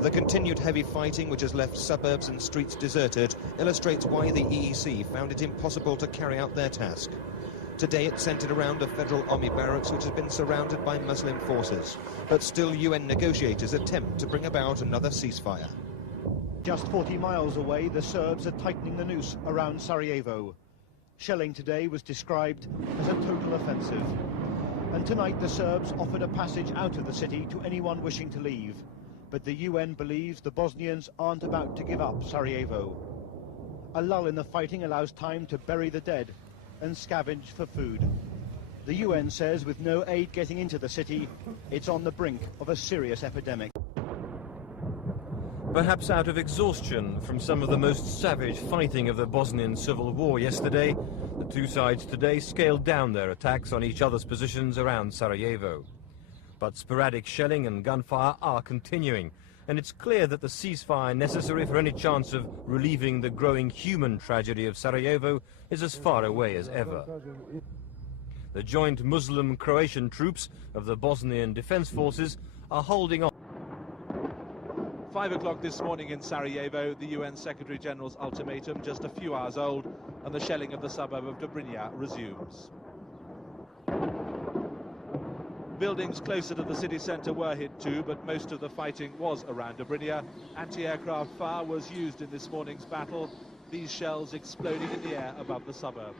The continued heavy fighting, which has left suburbs and streets deserted, illustrates why the EEC found it impossible to carry out their task. Today it's centred around a federal army barracks which has been surrounded by Muslim forces. But still UN negotiators attempt to bring about another ceasefire. Just 40 miles away, the Serbs are tightening the noose around Sarajevo. Shelling today was described as a total offensive. And tonight the Serbs offered a passage out of the city to anyone wishing to leave. But the UN believes the Bosnians aren't about to give up Sarajevo. A lull in the fighting allows time to bury the dead and scavenge for food. The UN says with no aid getting into the city, it's on the brink of a serious epidemic. Perhaps out of exhaustion from some of the most savage fighting of the Bosnian civil war yesterday, the two sides today scaled down their attacks on each other's positions around Sarajevo. But sporadic shelling and gunfire are continuing, and it's clear that the ceasefire necessary for any chance of relieving the growing human tragedy of Sarajevo is as far away as ever. The joint Muslim-Croatian troops of the Bosnian Defence Forces are holding on. 5 o'clock this morning in Sarajevo, the UN Secretary-General's ultimatum, just a few hours old, and the shelling of the suburb of Dobrinja resumes. Buildings closer to the city centre were hit too, but most of the fighting was around Dobrinja. Anti-aircraft fire was used in this morning's battle, these shells exploding in the air above the suburb.